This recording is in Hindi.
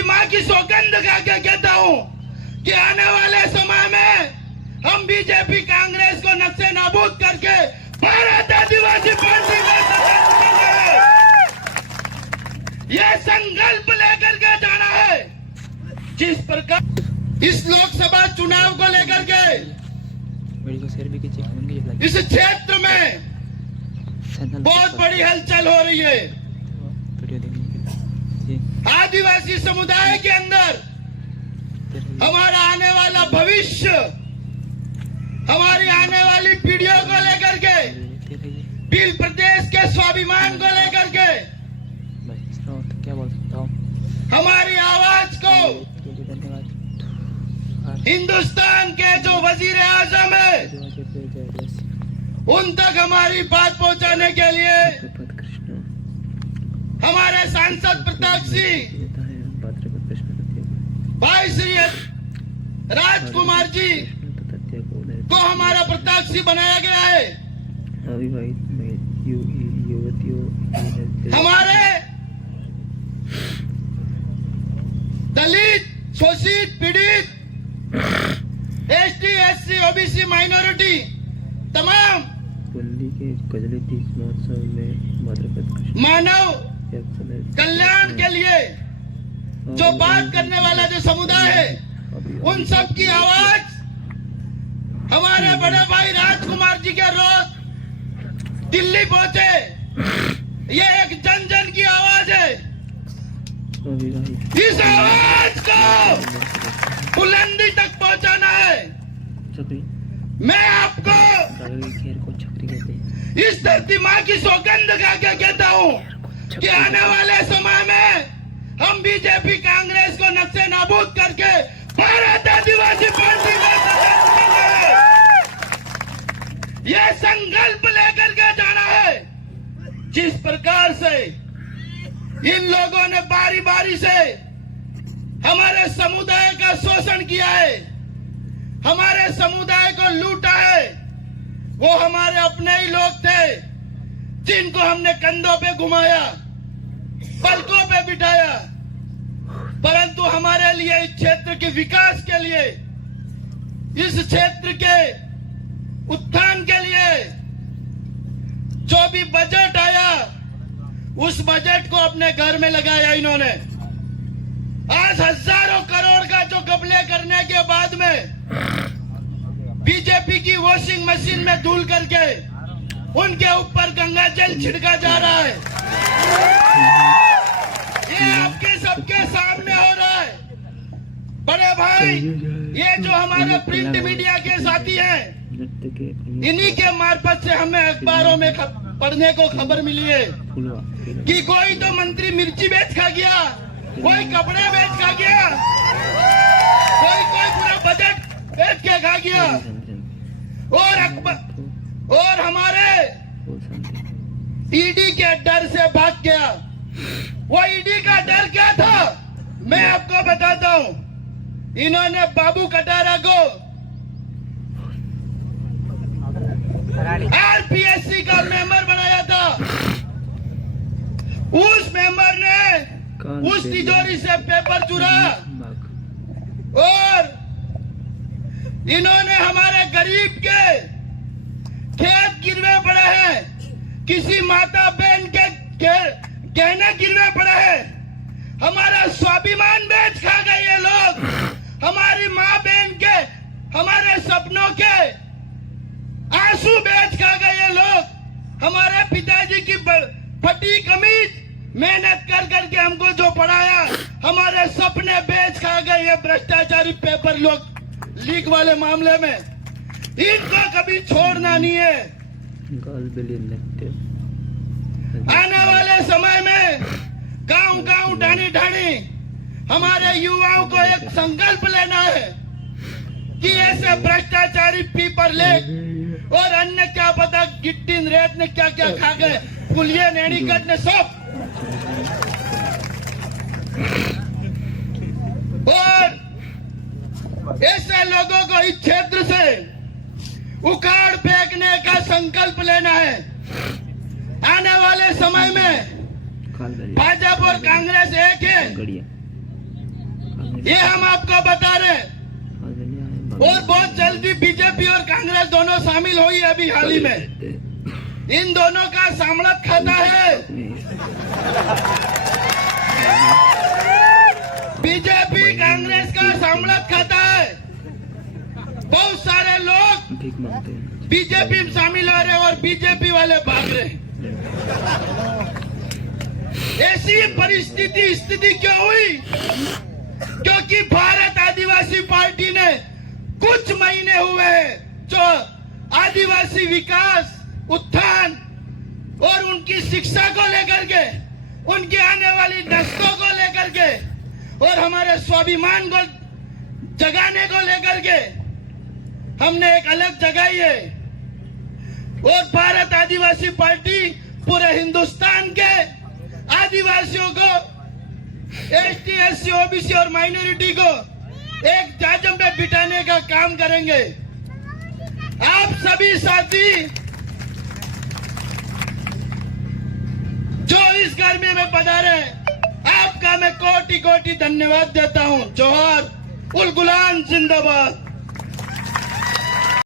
माँ की सौगंध खा के कहता हूँ कि आने वाले समय में हम बीजेपी कांग्रेस को नक्शे नाबूद करके भारत आदिवासी पार्टी का सदन करेंगे। यह संकल्प लेकर के जाना है। जिस प्रकार इस लोकसभा चुनाव को लेकर के इस क्षेत्र में बहुत बड़ी हलचल हो रही है। आदिवासी समुदाय के अंदर हमारा आने वाला भविष्य, हमारी आने वाली पीढ़ियों को लेकर के, भील प्रदेश के स्वाभिमान को लेकर के, क्या बोल सकता हूँ, हमारी आवाज को हिंदुस्तान के जो वजीर आजम है उन तक हमारी बात पहुंचाने के लिए हमारे सांसद प्रताप सिंह भाई श्री राजकुमार जी को हमारा प्रताप सिंह बनाया गया है। हमारे दलित, शोषित, पीड़ित, एसटी, एससी, ओबीसी, माइनॉरिटी तमाम कजली तीज महोत्सव में मानव कल्याण के लिए जो बात करने वाला जो समुदाय है उन सब की आवाज हमारे बड़े भाई राजकुमार जी के रोज दिल्ली पहुंचे। ये एक जन जन की आवाज है। इस आवाज को बुलंदी तक पहुंचाना है। मैं आपको इस धरती माँ की सौगंध खा के कहता हूँ कि आने वाले समय में हम बीजेपी कांग्रेस को नक्शे नाबूद करके भारत आदिवासी पार्टी का सदन करेंगे। यह संकल्प लेकर के जाना है। जिस प्रकार से इन लोगों ने बारी बारी से हमारे समुदाय का शोषण किया है, हमारे समुदाय को लूटा है, वो हमारे अपने ही लोग थे जिनको हमने कंधों पे घुमाया, पलकों पे बिठाया, परंतु हमारे लिए इस क्षेत्र के विकास के लिए, इस क्षेत्र के उत्थान के लिए जो भी बजट आया उस बजट को अपने घर में लगाया इन्होंने। आज हजारों करोड़ का जो घपले करने के बाद में बीजेपी की वॉशिंग मशीन में धुल करके उनके ऊपर गंगा जल छिड़का जा रहा है। ये आपके सबके सामने हो रहा है। बड़े भाई, ये जो हमारे प्रिंट मीडिया के साथी हैं, इन्हीं के मार्फत से हमें अखबारों में पढ़ने को खबर मिली है कि कोई तो मंत्री मिर्ची बेच खा गया, कोई कपड़े बेच खा गया, कोई पूरा बजट बेच के खा गया और हमारे ईडी के डर से भाग गया। वो ईडी का डर क्या था मैं आपको बताता हूं। इन्होंने बाबू कटारा को आरपीएससी का मेंबर बनाया था। उस मेंबर ने उस तिजोरी से पेपर चुराया और इन्होंने हमारे गरीब के खेत गिरवे पड़े हैं, किसी माता बहन के गहने गिरवे पड़े हैं, हमारा स्वाभिमान बेच खा गए ये लोग, हमारी माँ बहन के, हमारे सपनों के आंसू बेच खा गए ये लोग, हमारे पिताजी की फटी कमीज मेहनत कर करके हमको जो पढ़ाया, हमारे सपने बेच खा गए ये भ्रष्टाचारी पेपर लोग लीक वाले मामले में। इनको कभी छोड़ना नहीं है। आने वाले समय में गांव-गांव, ढाणी-ढाणी हमारे युवाओं को एक संकल्प लेना है कि ऐसे भ्रष्टाचारी पेपर लेक और अन्य क्या पता गिट्टी रेत ने क्या क्या खा गए, पुलिया नेणीगढ़ ने सब, और ऐसे लोगों को इस क्षेत्र से उखाड़ फेंकने का संकल्प लेना है। आने वाले समय में भाजपा और कांग्रेस एक है। ये हम आपको बता रहे हैं। और बहुत जल्दी बीजेपी और कांग्रेस दोनों शामिल हुई अभी हाल ही में। इन दोनों का सामंत खाता है। बीजेपी कांग्रेस का सामंत खाता है। बहुत सारे लोग भीख मांगते हैं। बीजेपी में शामिल हो रहे और बीजेपी वाले भाग रहे। ऐसी स्थिति क्यों हुई? क्योंकि भारत आदिवासी पार्टी ने कुछ महीने हुए हैं जो आदिवासी विकास, उत्थान और उनकी शिक्षा को लेकर के, उनकी आने वाली नस्लों को लेकर के और हमारे स्वाभिमान को जगाने को लेकर के हमने एक अलग जगाई है। और भारत आदिवासी पार्टी पूरे हिंदुस्तान के आदिवासियों को, एसटी, एससी, ओबीसी और माइनॉरिटी को एक जाजम में बिठाने का काम करेंगे। आप सभी साथी जो इस गर्मी में पधारे, आपका मैं कोटि कोटि धन्यवाद देता हूं। जोहार, उल गुलाम जिंदाबाद।